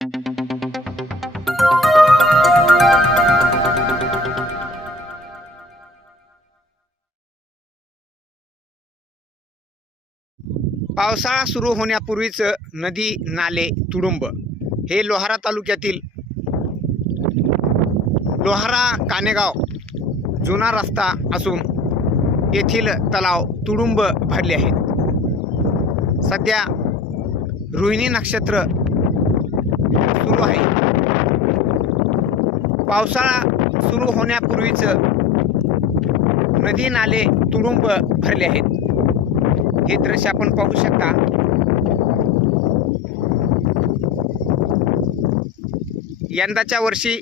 पावसाळा सुरू होण्यापूर्वीच नदी नाले तुडुंब हे लोहारा तालुक्यातील लोहारा कानेगाव जुना रस्ता असून येथील तलाव तुडुंब भरले आहेत. सध्या रोहिणी नक्षत्र सुरू आहे. पावसाळा सुरू होण्यापूर्वीच नदी नाले तुडुंब भरले आहेत. हे दृश्य आपण पाहू शकता. यंदाच्या वर्षी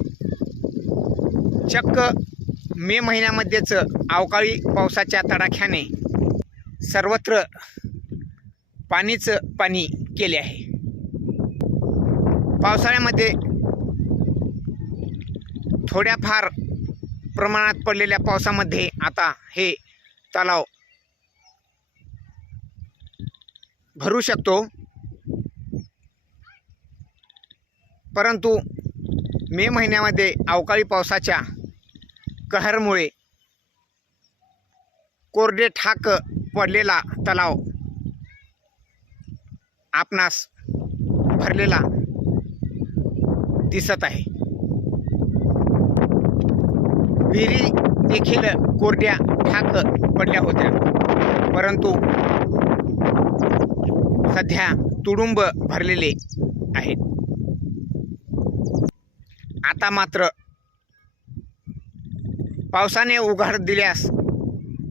चक्क मे महिन्यामध्येच अवकाळी पावसाच्या तडाख्याने सर्वत्र पाणीच पाणी केले आहे. पावसाळ्यामध्ये थोड्याफार प्रमाणात पडलेल्या पावसामध्ये आता हे तलाव भरू शकतो. परंतु मे महिन्यामध्ये अवकाळी पावसाच्या कहरमुळे कोरडे ठाक पडलेला तलाव आपणास भरलेला दिसत आहे. विहिरी देखील कोरड्या ठाक पडल्या होत्या. परंतु सध्या तुडुंब भरलेले आहेत. आता मात्र पावसाने उघाड दिल्यास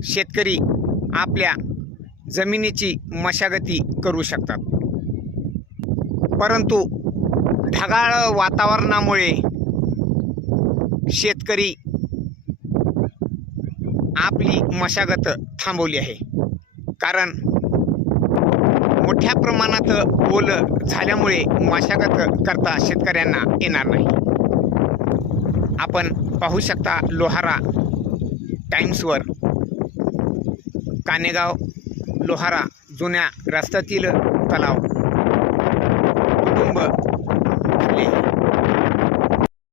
शेतकरी आपल्या जमिनीची मशागती करू शकतात. परंतु ढगाळ वातावरणामुळे शेतकरी आपली मशागत थांबवली आहे. कारण मोठ्या प्रमाणात ओल झाल्यामुळे मशागत करता शेतकऱ्यांना येणार नाही. आपण पाहू शकता लोहारा टाइम्सवर कानेगाव लोहारा जुन्या रस्त्यातील तलाव.